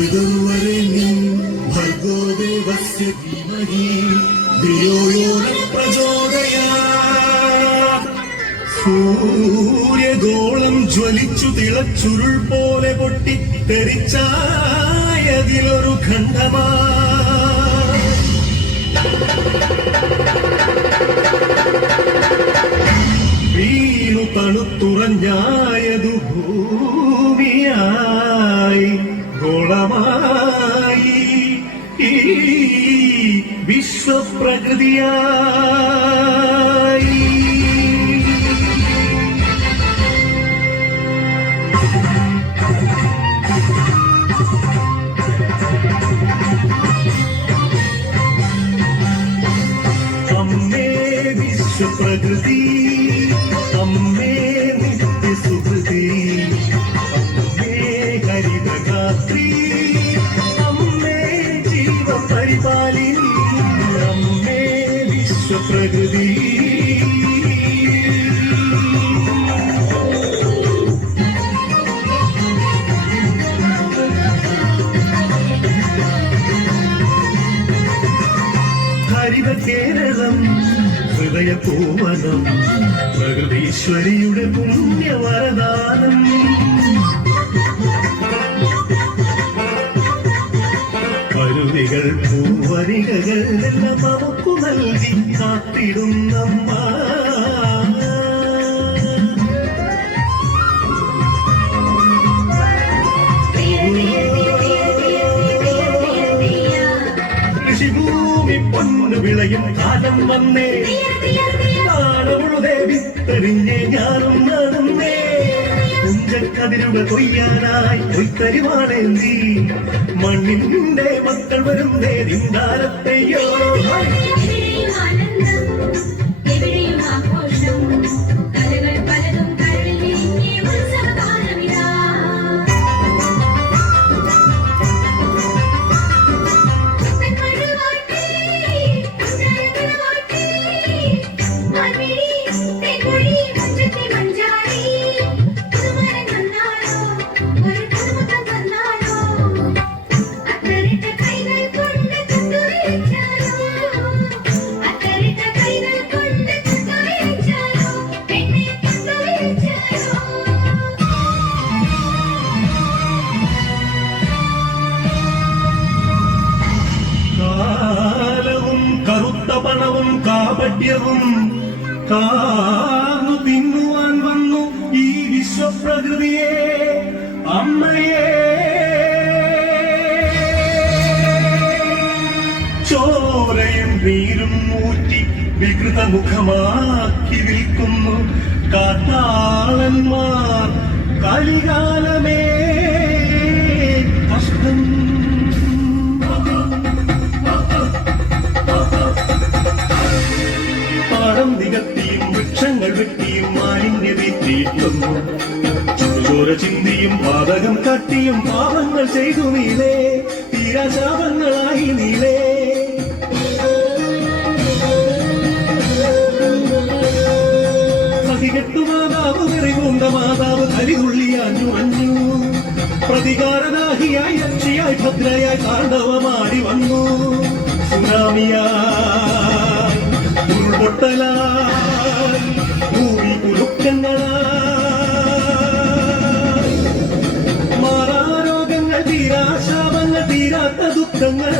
पितुर्वरेण्यं भर्गो देवस्य धीमहि धियो यो न प्रचोदयात् സൂര്യഗോളം ജ്വലിച്ചു തിളച്ചുരുൾ പോലെ പൊട്ടിത്തെറിച്ചായതിലൊരു ഖണ്ഡമാ വീണു തണുത്തുറഞ്ഞായതു ഭൂമിയായി ഗോളമായി ഈ വിശ്വപ്രകൃതിയായി. അമ്മേ വിശ്വപ്രകൃതി, അമ്മേ നിത്യസുഹൃതി, അമ്മേ ഹരിതഗാത്രി, അമ്മേ ജീവപരിപാലിനി, അമ്മേ വിശ്വപ്രകൃതി. ഹരിത കേരളം ഹൃദയപൂവനം പ്രകൃതീശ്വരിയുടെ പുണ്യവരദാനം. അരുവികൾ പൂവരികകൾ എല്ലാം നമുക്കു നൽകി കാത്തിടുന്നമ്മ. കൃഷിഭൂമി പൊന്നു വിളയും കാലം വന്നേ, നാളെ വിത്തെറിഞ്ഞേ ഞാനും നടന്നേ. കുഞ്ചക്കതിരുകൾ കൊയ്യാനായി കൊയ്ത്തരിവാണേന്തി മണ്ണിന്റെ മക്കൾ വരുന്നേ നിന്ദാരത്തെയോ. പണവും കാപട്യവും കാന്നു തിന്നുവാൻ വന്നു ഈ വിശ്വപ്രകൃതിയെ അമ്മയെ. ചോരയും നീരും ഊറ്റി വികൃതമുഖമാക്കി വിൽക്കുന്നു കാട്ടാളന്മാർ. കലികാലമേ കഷ്ടം. പാടം നികത്തിയും വൃക്ഷങ്ങൾ വെട്ടിയും മാലിന്യതീറ്റിയിട്ടുന്നു. ചുടുചോര ചിന്തിയും പാതകം തട്ടിയും പാപങ്ങൾ ചെയ്തു നീളേ, തീരാശാപങ്ങളായി നീളേ. സഹികെട്ടു മാതാവ് വെറികൊണ്ട മാതാവ് കലിതുള്ളിയാഞ്ഞു അഞ്ഞു. പ്രതികാരദാഹിയായി രക്ഷയായി ഭദ്രയായി താണ്ഡവമാടി വന്നു. സുനാമിയായി ഉൾപൊട്ടലായി ഭൂമി കുലുക്കങ്ങളായി മാറാരോഗങ്ങൾ തീരാശാപങ്ങൾ തീരാത്ത ദുഃഖങ്ങൾ